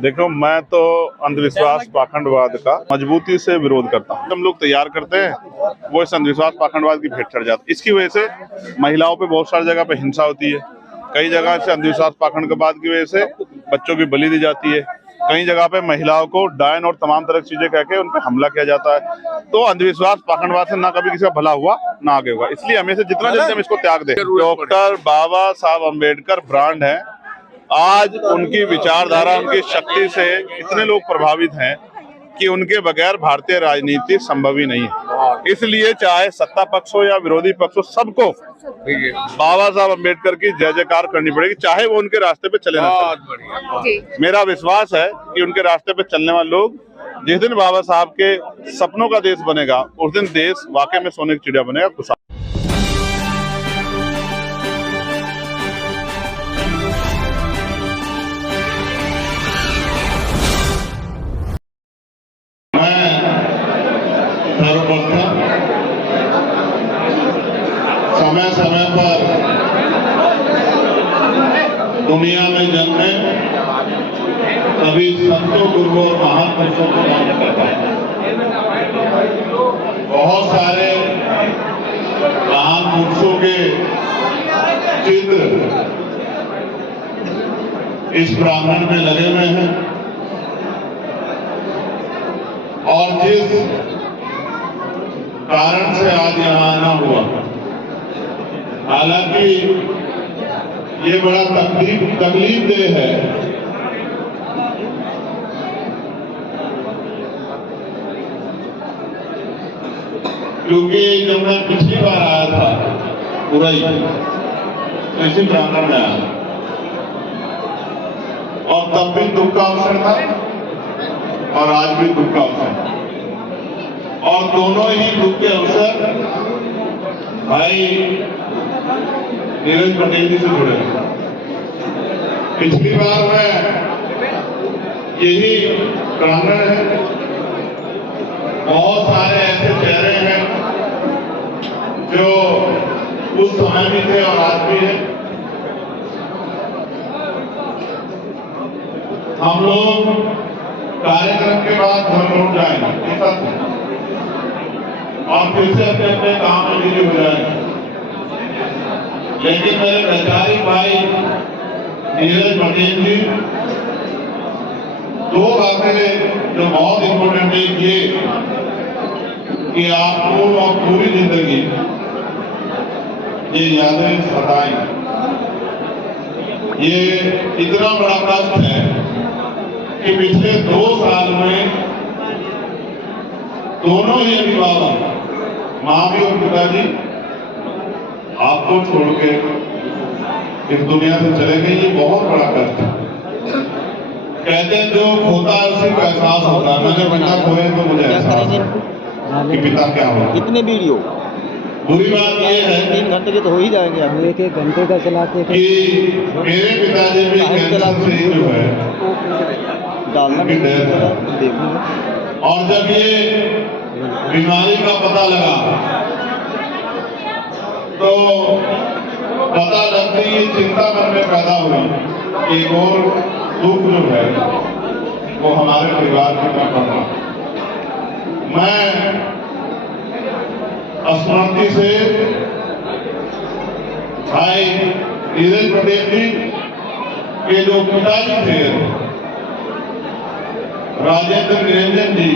देखो, मैं तो अंधविश्वास पाखंडवाद का मजबूती से विरोध करता हूँ। हम लोग तैयार करते हैं, वो इस अंधविश्वास पाखंडवाद की भेंट चढ़ जाती है। इसकी वजह से महिलाओं पे बहुत सारी जगह पे हिंसा होती है। कई जगह से अंधविश्वास पाखंडवाद की वजह से बच्चों की बलि दी जाती है। कई जगह पे महिलाओं को डायन और तमाम तरह की चीजें कह के उन पे हमला किया जाता है। तो अंधविश्वास पाखंडवाद से ना कभी किसी का भला हुआ ना आगे होगा। इसलिए हमें से जितना जल्दी हम इसको त्याग दें। डॉक्टर बाबा साहब अम्बेडकर ब्रांड है। आज उनकी विचारधारा, उनकी शक्ति से इतने लोग प्रभावित हैं कि उनके बगैर भारतीय राजनीति संभव ही नहीं है। इसलिए चाहे सत्ता पक्ष हो या विरोधी पक्ष हो, सबको बाबा साहब अम्बेडकर की जय जयकार करनी पड़ेगी, चाहे वो उनके रास्ते पे चले ना चले। मेरा विश्वास है कि उनके रास्ते पे चलने वाले लोग, जिस दिन बाबा साहब के सपनों का देश बनेगा, उस दिन देश वाकई में सोने की चिड़िया बनेगा। खुशहाल। समय समय पर दुनिया में जन्मे सभी संतों, गुरुओं और महान पुरुषों को नमन करता है। बहुत सारे महान पुरुषों के चित्र इस प्रांगण में लगे हुए हैं और जिस कारण से आज यहाँ आना हुआ, हालांकि ये बड़ा तकलीफदेह है क्योंकि जब मैं पिछली बार आया था उरई, तो इसी प्रांगण में आया और तब भी दुख का अवसर था और आज भी दुख का अवसर है। और दोनों ही दुख के अवसर भाई नीरज पटेल जी से जुड़े। पिछली बार में यही प्रांगण है, बहुत सारे ऐसे चेहरे हैं जो उस समय भी थे और आज भी है। हम लोग कार्यक्रम के बाद घर लौट जाएंगे और फिर से अपने अपने काम में बिजी हो जाएंगे, लेकिन मेरे वैचारिक भाई नीरज पटेल जी दो बातें जो बहुत इंपॉर्टेंट है, ये कि आपको और पूरी जिंदगी ये यादें सताएं। ये इतना बड़ा कष्ट है कि पिछले 2 साल में दोनों ही अभिभावक, माँ भी और पिताजी, आपको छोड़ के इस दुनिया से चले गए। ये बहुत बड़ा कष्ट है। कहते हैं जो खोता है उसी को एहसास होता है। मैंने पिता खोए तो मुझे एहसास है कि पिता क्या हो। कितने वीडियो बुरी बात ये है 3 घंटे के तो हो ही जाएंगे, हम 1-1 घंटे का चलाते कि मेरे पिताजी भी कैंसर से जो है डालना उनकी डेथ है। और जब ये बीमारी का पता लगा तो पता लगते ही चिंता मन में पैदा हुई। एक और दुख जो है वो हमारे परिवार के ऊपर पड़ा। मैं स्मृति से भाई नीरज पटेल जी के जो पिताजी थे राजेंद्र निरंजन जी,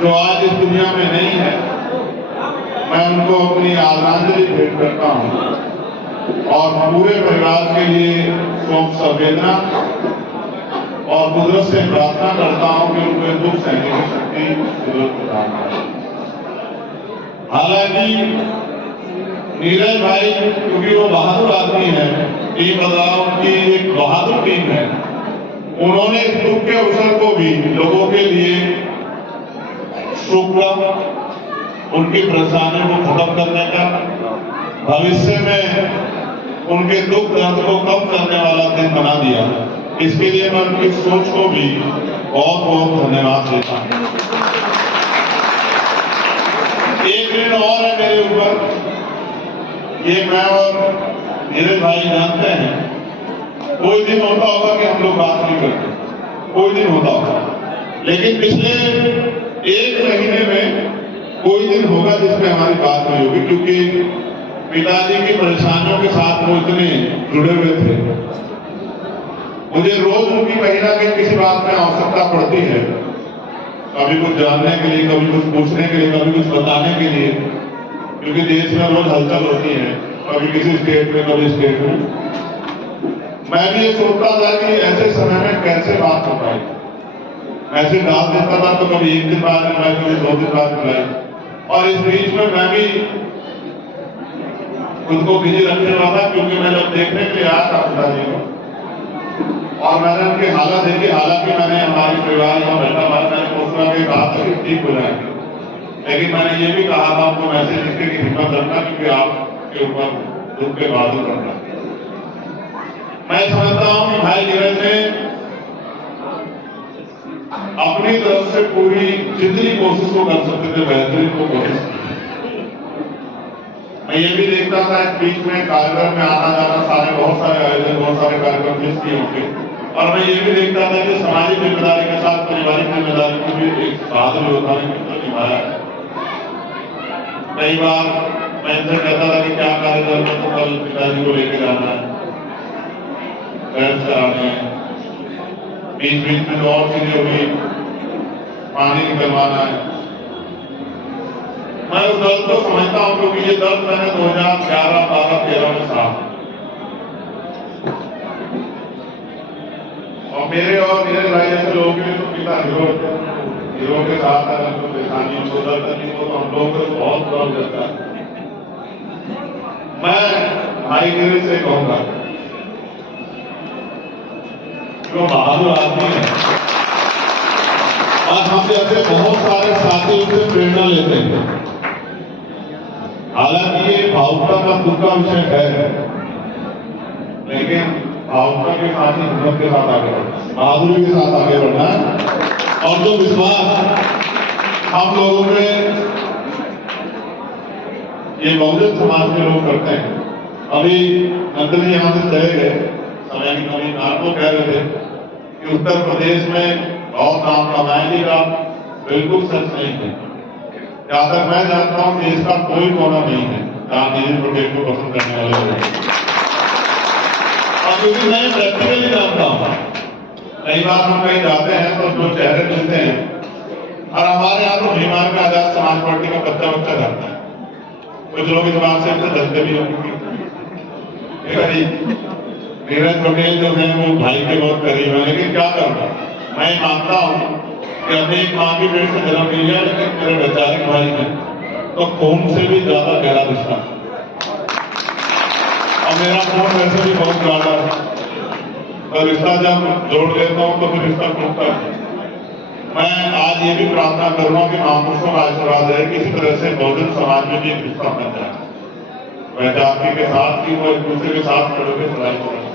जो आज इस दुनिया में नहीं है, मैं उनको अपनी आदरांजलि भेंट करता हूं और पूरे परिवार के लिए शोक संवेदना और कुदरत से प्रार्थना करता हूं कि उनको दुख सहने की शक्ति जरूर प्रदान करें। हालांकि नीरज भाई क्योंकि वो बहादुर आदमी है, टीम बदलाव की एक बहादुर टीम है, उन्होंने इस दुख के अवसर को भी लोगों के लिए शुक्र, उनकी परेशानी को खत्म करने का, भविष्य में उनके दुख दर्द को कम करने वाला दिन बना दिया। इसके लिए मैं उनकी सोच को भी बहुत बहुत धन्यवाद देता हूं। एक ऋण और है मेरे ऊपर, ये मैं और नीरज भाई जानते हैं कोई दिन होता होगा कि हम लोग बात नहीं करते, कोई दिन होता होगा, लेकिन पिछले 1 महीने में कोई दिन होगा जिसमें हमारी बात नहीं होगी, क्योंकि पिताजी की परेशानियों के साथ वो इतने जुड़े हुए थे। मुझे रोज उनकी कहीं ना कहीं किसी बात में आवश्यकता पड़ती है, कभी कुछ जानने के लिए, कभी कुछ पूछने के लिए, कभी कुछ बताने के लिए, क्योंकि देश में रोज हलचल होती है, कभी किसी स्टेट में, कभी स्टेट में। मैं भी ये सोचता था कि ऐसे समय में कैसे बात हो पाए। मैसेज डाल देता था तो कभी 1 दिन बाद मिलाई, कभी 2 दिन बाद मिलाई, और इस बीच में मैं भी खुद को बिजी रखने वाला था, क्योंकि मैं जब देखने के लिए आया था पिताजी को और मैंने उनकी हालत देखी, हालांकि मैंने हमारे परिवार और बेटा भाई मैंने सोचा कि कहा था कि ठीक हो जाएंगे, लेकिन मैंने ये भी कहा था आपको मैसेज लिखने की हिम्मत रखना, क्योंकि आपके ऊपर दुख के बादल पड़ना। मैं समझता हूं कि भाई नीरज ने अपनी तरफ से पूरी जितनी कोशिश को कर सकते थे बेहतरीन को कोशिश की। मैं ये भी देखता था इस बीच में कार्यक्रम में आना जाना, बहुत सारे आयोजन, बहुत सारे कार्यक्रम मिस किए होंगे, और मैं ये भी देखता था कि सामाजिक जिम्मेदारी के साथ पारिवारिक जिम्मेदारी को भी एक बहादुर योद्धा ने कितना निभाया है। कई बार मैं इनसे कहता था कि क्या कार्यक्रम में तो कल पिताजी को लेकर जाना है, बैठ कराने हैं, बीच बीच में जो और चीजें हुई, पानी निकलवाना है। मैं उस दर्द को समझता हूं, क्योंकि ये दर्द मैंने 2011, 12, 13 में था, और मेरे और मेरे भाई जैसे लोगों के लिए तो पिता हीरो के साथ है, तो परेशानियों को दर्द करनी हो तो हम लोग को बहुत दर्द करता है। मैं भाई गिरी से कहूंगा वो बहादुर आदमी है, और हम जैसे बहुत सारे साथी उससे प्रेरणा लेते हैं। हालांकि ये भावुकता का दुख का विषय है, लेकिन भावुकता के साथ ही हिम्मत के साथ आगे बढ़ना, बहादुरी के साथ आगे बढ़ना, और जो विश्वास हम लोगों में ये बहुजन समाज के लोग करते हैं। अभी नंदनी यहां से चले गए, समय की कमी, आपको कह रहे थे कि उत्तर प्रदेश में बहुत नाम कमाएंगे का बिल्कुल सच नहीं है। जहां तक मैं जानता हूं देश का कोई कोना नहीं है जहां नीरज पटेल को पसंद करने वाले लोग, और क्योंकि मैं प्रैक्टिकली जानता हूं, कई बार हम कहीं जाते हैं तो जो चेहरे मिलते हैं, और हमारे यहाँ तो बीमार में आजाद समाज पार्टी का बच्चा जाता है, कुछ लोग इस बात से जलते भी होंगे। नीरज पटेल जो है वो भाई के बहुत करीब है, लेकिन क्या करूंगा, मैं मानता हूं कि अपनी एक मां की पेट से जन्म लिया, लेकिन मेरे वैचारिक भाई है तो खून से भी ज्यादा गहरा रिश्ता, और मेरा खून वैसे भी बहुत ज्यादा है, और रिश्ता जब जोड़ लेता हूं तो फिर रिश्ता टूटता है। मैं आज ये भी प्रार्थना करूंगा कि महापुरुषों का आशीर्वाद है, किसी तरह से बहुजन समाज में भी एक रिश्ता बन जाए, वैजाति के साथ की वो एक दूसरे के साथ खड़े हुए लड़ाई हो रही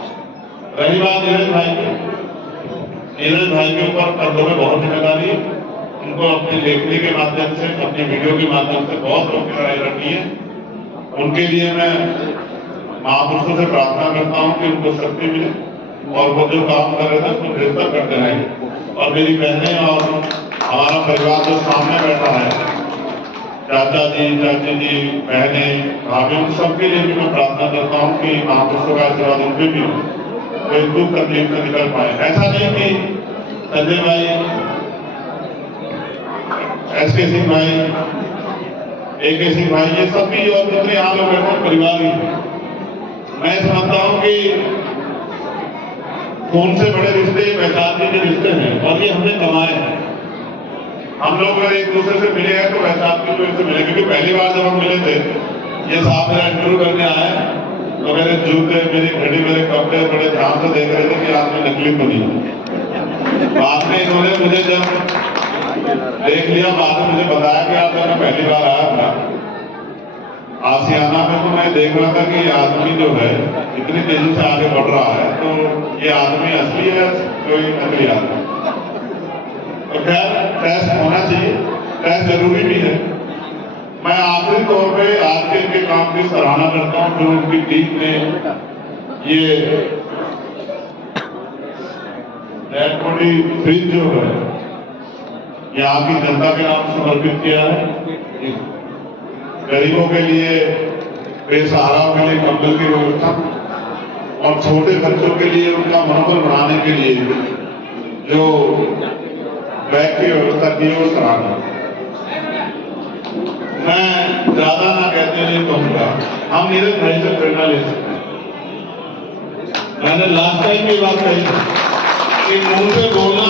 बात नीरज भाई के ऊपर कर्तव्य में बहुत जिम्मेदारी है, उनको अपनी लेखनी के माध्यम से, अपनी वीडियो के माध्यम से बहुत लोग की लड़ाई लड़नी है। उनके लिए मैं महापुरुषों से प्रार्थना करता हूं कि उनको शक्ति मिले, और वो जो काम कर रहे थे उसको बेहतर करते रहेंगे। और मेरी बहनें और हमारा परिवार जो सामने बैठा है, चाचा जी, चाची जी, बहनें, भाभी, उन सबके लिए भी मैं प्रार्थना करता हूँ कि महापुरुषों का आशीर्वाद उनके भी हो, वो एक दुख तकलीफ से निकल पाए। ऐसा नहीं कि संजय भाई, एसके सिंह भाई, AK सिंह भाई, ये सब भी और जितने यहाँ लोग बैठे परिवार ही, मैं समझता हूँ कि खून से बड़े रिश्ते वैशाली के रिश्ते हैं, और ये हमने कमाए हैं। हम लोग अगर एक दूसरे से मिले हैं तो वैशाली की वजह से मिले, क्योंकि पहली बार जब हम मिले थे, ये साहब मेरा इंटरव्यू करने आए तो मेरे जूते, मेरी घड़ी, मेरे कपड़े बड़े ध्यान से देख रहे थे कि आपने नकली तो नहीं। बाद में इन्होंने मुझे जब देख लिया, बाद में मुझे बताया कि आप मैं पहली बार आया था आसियाना में, तो मैं देख रहा था कि ये आदमी जो है इतनी तेजी से आगे बढ़ रहा है, तो ये आदमी असली है कोई नकली आदमी। तो खैर टेस्ट होना चाहिए, टेस्ट जरूरी भी है। मैं आखिरी तौर पे आज के इनके काम की सराहना करता हूं, जो उनकी टीम ने ये डेड बॉडी फ्रिज जो है यहाँ की जनता के नाम समर्पित किया है। गरीबों के लिए, बेसहाराओं के लिए कंबल की व्यवस्था और छोटे बच्चों के लिए उनका मनोबल बढ़ाने के लिए जो बैग की व्यवस्था की है वो सराहनीय। मैं ज्यादा ना कहते हुए कहूंगा, हम नीरज भाई से प्रेरणा ले सकते हैं। मैंने लास्ट टाइम भी बात कही कि मुंह से बोलना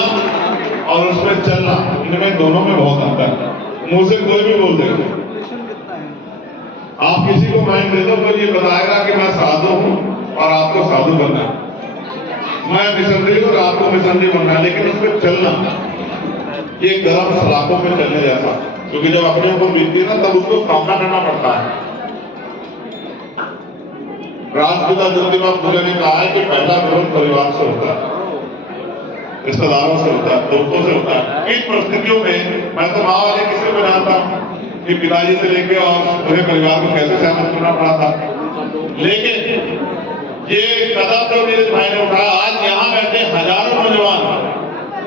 और उसमें चलना, इनमें दोनों में बहुत अंतर है। मुंह से कोई भी बोल देगा, आप किसी को माइंड दे दो तो ये बताएगा कि मैं साधु हूं और आपको साधु बनना है, मैं मिशनरी और आपको मिशनरी बनना है, लेकिन उसमें चलना ये गर्म सलाखों पे चलने जैसा, क्योंकि जब अपने ऊपर बीतती है ना तब उसको सामना करना पड़ता है। राष्ट्रपिता ज्योतिबा फुले ने कहा है कि पहला विरोध परिवार से होता है, रिश्तेदारों से होता है, दोस्तों से होता है। इन परिस्थितियों में मैं तो माँ वाले किसी को जानता हूँ कि पिताजी से लेके और पूरे परिवार को कैसे सहमत करना पड़ा था, लेकिन ये कदम जो नीरज भाई ने उठाया, आज यहाँ बैठे हजारों नौजवान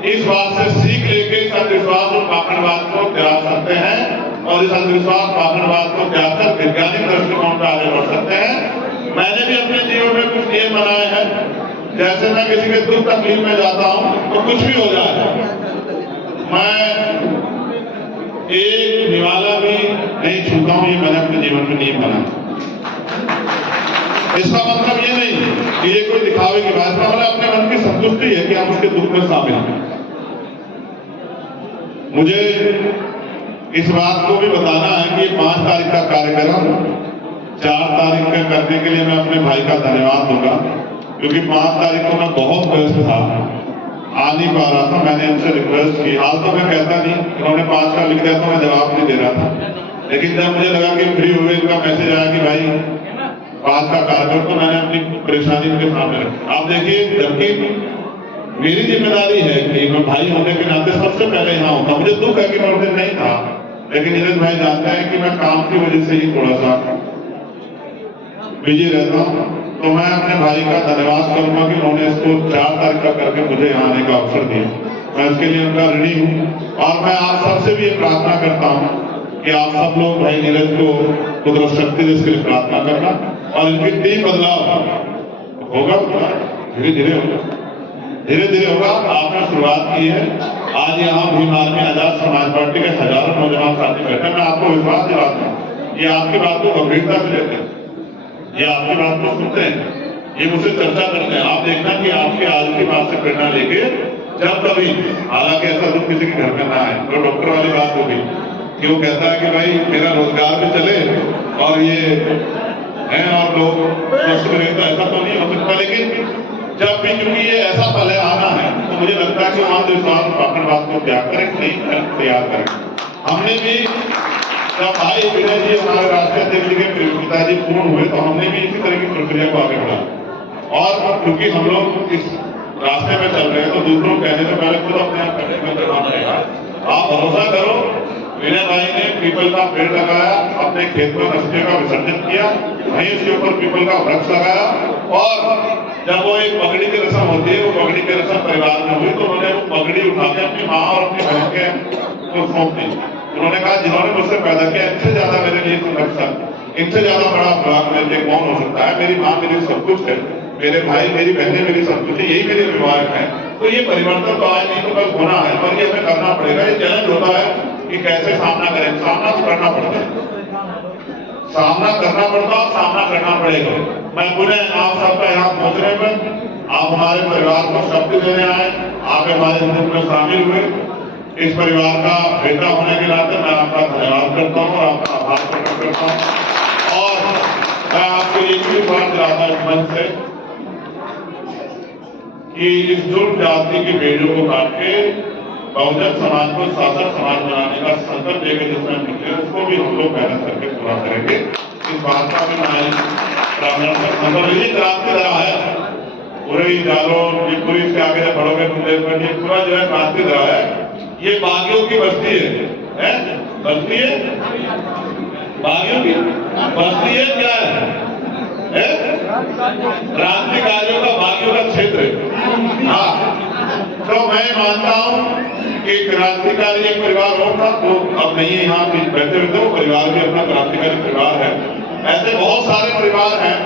इस बात से सीख लेके इस अंधविश्वास और पाखंडवाद को त्याग सकते हैं और इस अंधविश्वास पाखंडवाद को त्याग कर वैज्ञानिक दृष्टिकोण पर आगे बढ़ सकते हैं। मैंने भी अपने जीवन में कुछ नियम बनाए हैं, जैसे मैं किसी के दुख तकलीफ में जाता हूं तो कुछ भी हो जाए, मैं एक निवाला भी नहीं छूता हूं, ये मैंने अपने जीवन में नियम बनाया। इसका मतलब ये नहीं कि ये कोई दिखावे की बात, मतलब अपने मन की संतुष्टि है कि हम उसके दुख में शामिल हैं। मुझे इस बात को भी बताना है कि 5 तारीख का कार्यक्रम 4 तारीख का करने के लिए मैं अपने भाई का धन्यवाद दूंगा, क्योंकि 5 तारीख को मैं बहुत व्यस्त था, आ नहीं पा रहा था। मैंने उनसे रिक्वेस्ट की, हाल तो मैं कहता नहीं, उन्होंने 5 का लिख दिया तो मैं जवाब नहीं दे रहा था, लेकिन जब मुझे लगा कि फ्री हुए इनका मैसेज आया कि भाई 5 का कार्यक्रम, तो मैंने अपनी परेशानी उनके सामने रखी। आप देखिए, जबकि मेरी जिम्मेदारी है कि मैं भाई होने के नाते सबसे पहले यहाँ होता, मुझे दुख है कि मैं उस दिन नहीं था, लेकिन नीरज भाई जानते हैं कि मैं काम की वजह से ही थोड़ा सा बिजी रहता हूँ। तो मैं अपने भाई का धन्यवाद करूंगा कि उन्होंने इसको 4 तारीख का करके मुझे यहाँ आने का अवसर दिया, मैं उसके लिए उनका ऋणी हूँ। और मैं आप सबसे भी ये प्रार्थना करता हूँ कि आप सब लोग भाई नीरज को कुदरत शक्ति दे, इसके लिए प्रार्थना करना, और इनकी टीम बदलाव होगा, धीरे धीरे होगा, धीरे धीरे होगा। आपने शुरुआत की है। आज यहाँ भीम आर्मी आजाद समाज पार्टी के हजारों नौजवान साथी बैठे, मैं आपको विश्वास दिलाता हूँ, ये आपकी बात को गंभीरता से लेते हैं, ये आपकी बात को सुनते हैं, ये मुझसे चर्चा करते हैं। आप देखना कि आपके आज की बात से प्रेरणा लेके जब कभी, हालांकि ऐसा दुख किसी के घर में ना आए, तो डॉक्टर वाली बात होगी कि वो कहता है कि भाई मेरा रोजगार भी चले और ये है और लोग स्वस्थ रहे, तो ऐसा तो नहीं हो सकता। लेकिन जब भी क्योंकि ये ऐसा पल है, आना है, तो मुझे लगता है कि वहां विश्वास पाखंडवाद को त्याग करें, नहीं तैयार करें। हमने भी जब भाई विनय जी हमारे राष्ट्रीय अध्यक्ष के पिताजी पूर्ण हुए, तो हमने भी इसी तरह की प्रक्रिया को आगे बढ़ाया। और क्योंकि हम लोग इस रास्ते में चल रहे हैं, तो दूसरों को कहने से पहले खुद अपने आप करने में करना पड़ेगा। आप भरोसा करो, विनय भाई ने पीपल का पेड़ लगाया, अपने खेत में रस्ते का विसर्जन किया, वहीं उसके ऊपर पीपल का वृक्ष लगाया, और जब वो एक पगड़ी की रस्म होती है, वो पगड़ी की रस्म परिवार में हुई, तो उन्होंने वो पगड़ी उठा के अपनी माँ और अपनी बहन के को सौंप दी। उन्होंने कहा जिन्होंने मुझसे पैदा किया, इनसे ज्यादा मेरे लिए संरक्षण, इनसे ज्यादा बड़ा अपराध मेरे लिए कौन हो सकता है। मेरी माँ मेरी सब कुछ है, मेरे भाई मेरी बहनें मेरी सब कुछ है, यही मेरे अभिभावक है। तो ये परिवर्तन तो आज नहीं तो कल होना है, और ये हमें करना पड़ेगा। ये चैलेंज होता है कि कैसे सामना करें, सामना तो करना पड़ता है, सामना करना पड़ता और सामना करना पड़ेगा। मैं पुनः आप सबका यहाँ पहुंचने पर, आप हमारे परिवार को शक्ति देने आए, आप हमारे ग्रुप में शामिल हुए, इस परिवार का बेटा होने के नाते मैं आपका धन्यवाद करता हूँ और आपका आभार प्रकट करता हूँ। और मैं आपको एक भी बात दिलाता इस मंच से कि इस जुर्म जाति की बेड़ियों को काट के बहुजन समाज को शासक समाज बनाने का संकल्प लेकर जिसमें निकले, उसको भी हम लोग मेहनत करके पूरा करेंगे। इस बात का भी मैं क्रांति रहा है, पूरे जालोर पूरी इसके आगे जब बढ़ोगे बुंदेलखंड, ये पूरा जो है क्रांति रहा है। ये बागियों की बस्ती है? बस्ती है, बागियों की बस्ती है, क्या है? क्रांतिकारियों का बागियों का क्षेत्र है। हाँ, तो एक क्रांतिकारी एक परिवार और था, वो अब नहीं है यहाँ बैठे हुए थे, वो परिवार भी अपना क्रांतिकारी परिवार है। ऐसे बहुत सारे परिवार हैं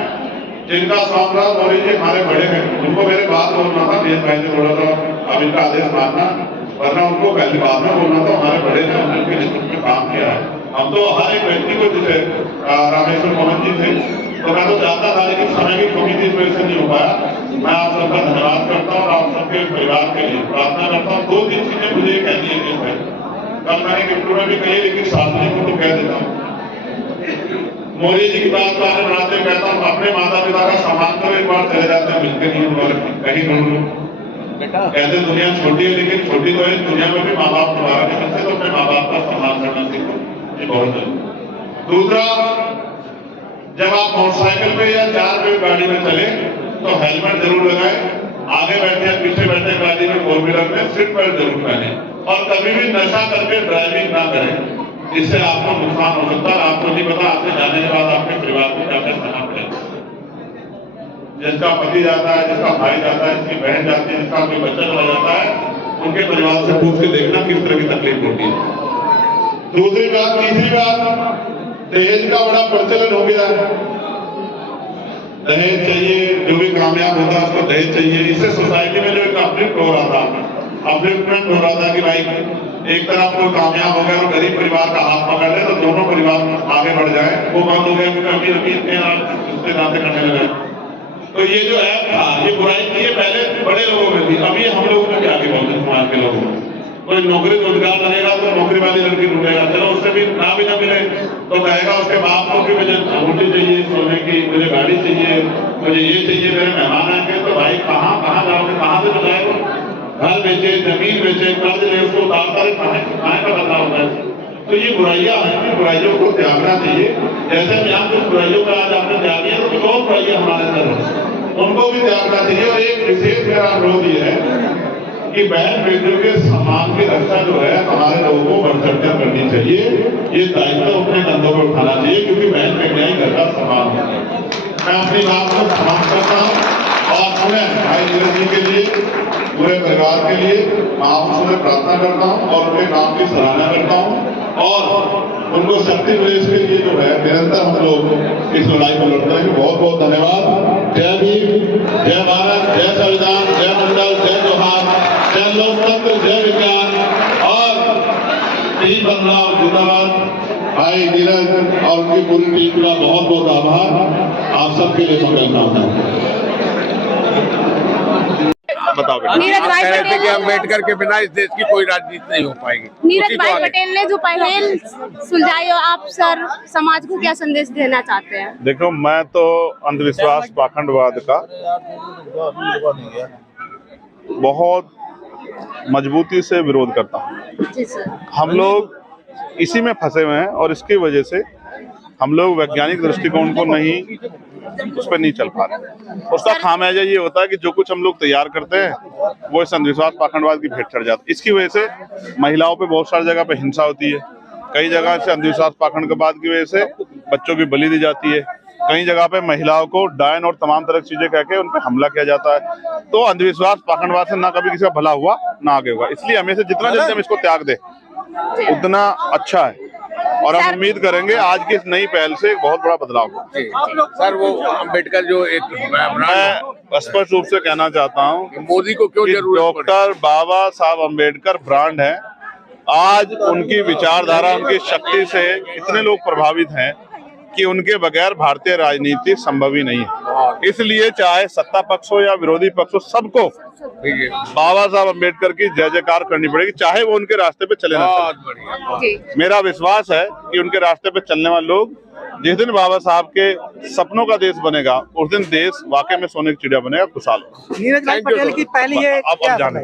जिनका साम्राज्य मौर्य जी हमारे बड़े हैं, उनको मेरे बात बोलना था, मेरे भाई ने बोला था अब इनका आदेश मानना, वरना उनको पहले बाद में बोलना था, हमारे बड़े ने उनके नेतृत्व में काम किया है। हम तो हर एक व्यक्ति को, जैसे रामेश्वर मोहन जी थे, तो मैं तो चाहता था लेकिन समय की कमी थी, इस वजह से नहीं हो पाया। मैं आप सबका धन्यवाद करता हूँ और आप सबके परिवार के लिए प्रार्थना करता हूँ। 2-3 चीजें मुझे कहनी है भाई, कल मैंने गिफ्टों में भी कही लेकिन सार्वजनिक को तो कह देता हूँ। मौर्य जी की बात आगे बढ़ाते कहता हूँ, अपने माता पिता का सम्मान करो, एक बार चले जाते हैं मिलकर नहीं कहीं ढूंढ लो। कहते दुनिया छोटी है लेकिन छोटी तो है, दुनिया में भी माँ बाप दोबारा नहीं मिलते, तो अपने माँ बाप का सम्मान करना सीखो, ये बहुत है। दूसरा, जब आप मोटरसाइकिल पे या 4 पे गाड़ी में चले तो हेलमेट जरूर लगाए, आगे बैठे या पीछे बैठे गाड़ी में 4 व्हीलर में सीट बेल्ट जरूर पहने, और कभी भी नशा करके ड्राइविंग ना करें, इससे आपको नुकसान हो सकता है। आपको नहीं पता आपके जाने के बाद आपके परिवार को क्या क्या सहना पड़ेगा। जिसका पति जाता है, जिसका भाई जाता है, जिसकी बहन जाती है, जिसका कोई बच्चा चला जाता है, उनके परिवार से पूछ के देखना किस तरह की तकलीफ होती है। दूसरी बात, तीसरी बात, दहेज का बड़ा प्रचलन हो गया है। दहेज चाहिए, जो भी कामयाब होता है उसको दहेज चाहिए। इससे सोसाइटी में जो एक अपलिफ्ट हो रहा था, अपलिफ्टमेंट हो रहा था कि भाई एक तरफ कोई कामयाब हो गया और गरीब परिवार का हाथ पकड़ ले तो दोनों परिवार आगे बढ़ जाए, वो बंद हो गया क्योंकि अमीर अमीर के रिश्ते नाते करने लगे। तो ये जो ऐप था, ये बुराई थी, ये पहले बड़े लोगों में थी, अभी हम लोगों में भी आगे बढ़ते समाज के लोगों में। कोई नौकरी रोजगार लगेगा तो नौकरी वाली लड़की ढूंढेगा, चलो उससे भी ना मिले तो कहेगा उसके बाप को कि मुझे अंगूठी चाहिए सोने की, मुझे गाड़ी चाहिए, मुझे ये चाहिए, मेरे मेहमान आएंगे। तो भाई कहाँ जाओगे, कहाँ से बताएगा? घर बेचे, जमीन बेचे, कर्ज ले, उसको उतारता रहे, कहाँ का बदलाव होता है। तो ये बुराइयां हैं, बुराइयों को त्यागना चाहिए। जैसे यहाँ कुछ बुराइयों का आज आपने त्याग दिया तो कुछ और बुराइयां हमारे अंदर है, उनको भी त्यागना चाहिए। और एक विशेष मेरा अनुरोध ये है कि बहन बेटियों के सम्मान की रक्षा जो है हमारे लोगों को बढ़ चढ़कर करनी चाहिए। ये दायित्व अपने कंधों पर उठाना चाहिए, क्योंकि बहन बेटियां ही घर का सम्मान होता है। मैं अपनी बात को समाप्त करता हूँ और उन्हें भाई नीरज जी के लिए, पूरे परिवार के लिए मैं आपसे प्रार्थना करता हूँ और उनके काम की सराहना करता हूँ और उनको शक्ति मिले इसके लिए जो है निरंतर हम लोग इस लड़ाई को लड़ते हैं। बहुत बहुत धन्यवाद। जय भीम, जय भारत, जय संविधान, जय मंडल, जय जोहार, जय लोकतंत्र, जय विज्ञान और टीम बदलाव जिंदाबाद। भाई नीरज और उनकी पूरी टीम का बहुत बहुत आभार। आप सबके लिए शुभकामनाएं। बताओ नीरज भाई कह रहे थे कि पटेल, अम्बेडकर के बिना इस देश की कोई राजनीति नहीं हो पाएगी। नीरज उसी को भाई आगे- पटेल ने जो पहल सुलझाई, आप सर समाज को क्या संदेश देना चाहते हैं? देखो, मैं तो अंधविश्वास पाखंडवाद का बहुत मजबूती से विरोध करता हूँ। जी सर। हम लोग इसी में फंसे हुए हैं और इसकी वजह से हम लोग वैज्ञानिक दृष्टिकोण को नहीं, उस पर नहीं चल पा रहे। उसका खामियाजा ये होता है कि जो कुछ हम लोग तैयार करते हैं वो इस अंधविश्वास पाखंडवाद की भेंट चढ़ जाती है। इसकी वजह से महिलाओं पे बहुत सारी जगह पे हिंसा होती है, कई जगह से अंधविश्वास पाखंडवाद की वजह से बच्चों की बलि दी जाती है, कई जगह पे महिलाओं को डायन और तमाम तरह की चीजें कह के उन पे हमला किया जाता है। तो अंधविश्वास पाखंडवाद से ना कभी किसी का भला हुआ ना आगे हुआ, इसलिए हमें से जितना जल्दी हम इसको त्याग दे उतना अच्छा है और हम उम्मीद करेंगे आज की इस नई पहल से एक बहुत बड़ा बदलाव हो। सर वो अम्बेडकर जो एक मैं स्पष्ट रूप से कहना चाहता हूँ मोदी को क्यों कि जरूरत पड़ी? डॉक्टर बाबा साहब अम्बेडकर ब्रांड है। आज उनकी विचारधारा, उनकी शक्ति से इतने लोग प्रभावित हैं कि उनके बगैर भारतीय राजनीति संभव ही नहीं है। इसलिए चाहे सत्ता पक्ष हो या विरोधी पक्ष हो, सबको बाबा साहब अम्बेडकर की जय जयकार करनी पड़ेगी, चाहे वो उनके रास्ते पे चले ना चले। मेरा विश्वास है कि उनके रास्ते पे चलने वाले लोग, जिस दिन बाबा साहब के सपनों का देश बनेगा उस दिन देश वाकई में सोने की चिड़िया बनेगा, खुशहाल। नीरज भाई पटेल की पहली ये अब जाने